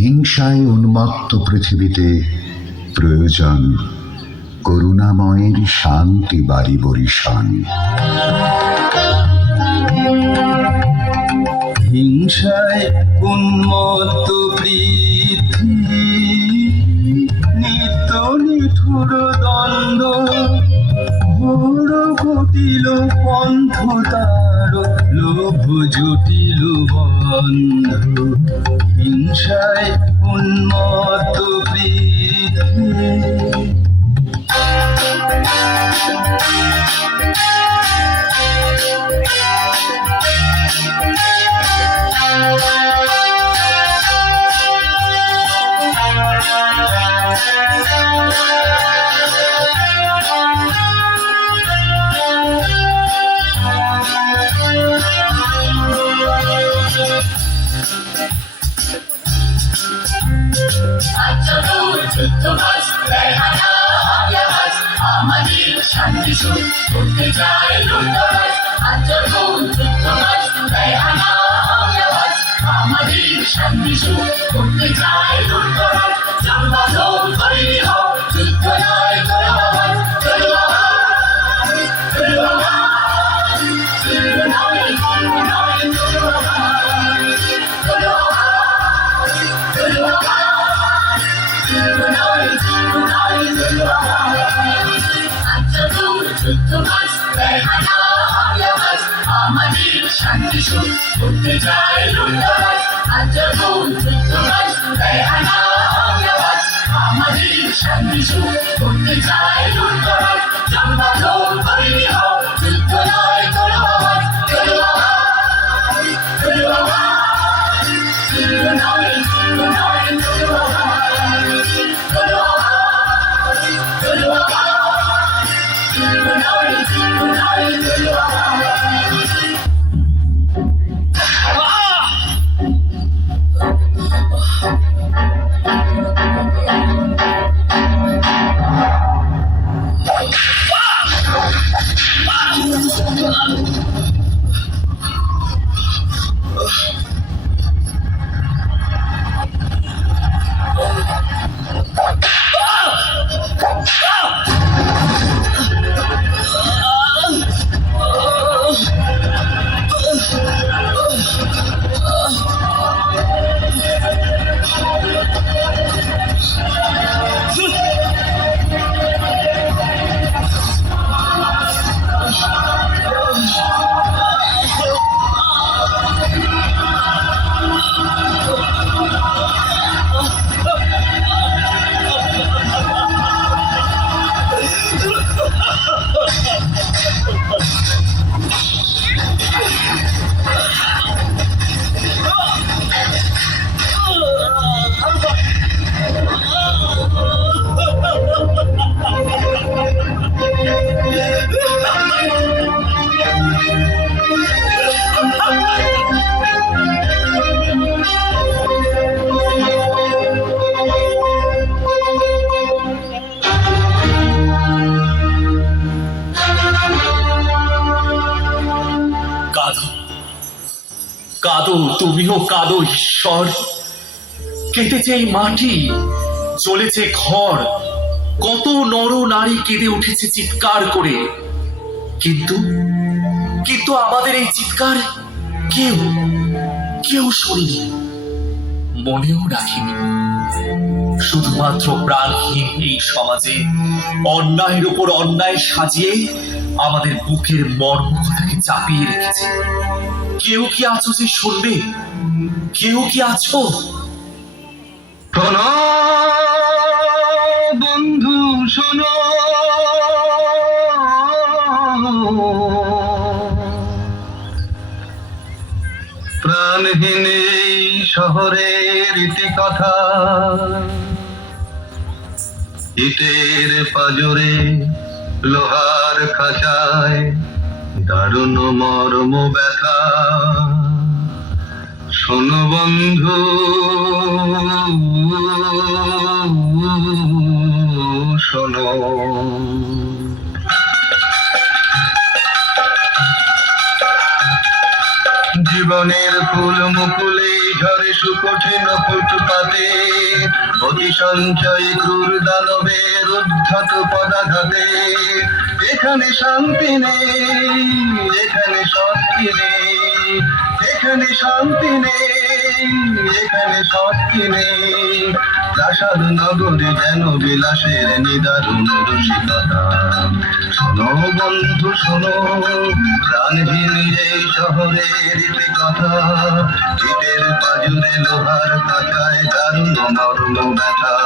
হিংসায় উন্মত্ত পৃথিবীতে প্রয়োজন করুণাময়ের শান্তি বাড়ি বরিশান। হিংসায় উন্মত্ত পৃথিবী, নিত্য নিঠুর দ্বন্দ্ব, ঘোর ঘটিল পন্থ তার, লোভ জটিল বন্ধ। হিংসায় উন্মত্ত পৃথিবী। আমাদের শান্তি সুখ করতে চাই লুটতরাজ, আচরণ যুদ্ধরাজ বেহানা আওয়াজ। আমাদের শান্তি সুখ করতে চাই লুটতরাজ, জন্মদল তৈরি হোক, যুদ্ধ নয় করো আওয়াজ, করো আওয়াজ, করো আওয়াজ, যুদ্ধ নয় করো নয় করো আওয়াজ, করো আওয়াজ, করো আওয়াজ, যুদ্ধ নয় করো নয় করো আওয়াজ। আমাদের শান্তি সুখ করতে চাই লুটতরাজ, আচরণ যুদ্ধরাজ বেহানা আওয়াজ। আমাদের শান্তি সুখ করতে চাই লুটতরাজ, জন্মদল তৈরি হোক, যুদ্ধ নয় করো আওয়াজ, করো আওয়াজ, করো আওয়াজ, যুদ্ধ নয় করো নয় করো আওয়াজ, করো আওয়াজ, করো আওয়াজ, যুদ্ধ নয় করো নয় করো আওয়াজ। কাঁদো, তুমিও কাঁদো ঈশ্বর। কেটেছে এই মাটি, চলেছে ঘর, কত নর নারী কেঁদে উঠেছে চিৎকার করে। কিন্তু কিন্তু আমাদের এই চিৎকার কেউ কেউ শুনিনি, মনেও রাখিনি। শুধুমাত্র প্রাণহীন এই সমাজে অন্যায়ের উপর অন্যায় সাজিয়ে আমাদের বুকের মর্ম কথাকে চাপিয়ে রেখেছে। কেউ কি আছো যে শুনবে? কেউ কি আছো? শোনো বন্ধু শোনো, প্রাণহীন এই শহরের ইতিকথা, ইটের পাজরে লোহার খাঁচায় দারুণ মর্ম ব্যথা। শোনো বন্ধু শোনো, জীবনের ফুল মুকুলে ঝরে সুকঠিন ফুটপাতে অতি সঞ্চয় ক্রূর দানবের উদ্ধত পদাঘাতে এখানে শান্তি নেই, এখানে শক্তি নেই, এখানে শান্তি নেই, এখানে শক্তি নেই। প্রাসাদ নগরে যেন বিলাসের নিদারুণ রসিকতা। শোনো বন্ধু শোনো, প্রাণহীন এই শহরের ইতি কথা, ইটের পাজুরে লোহার কাঁটায় দারুণ মর্ম ব্যথা।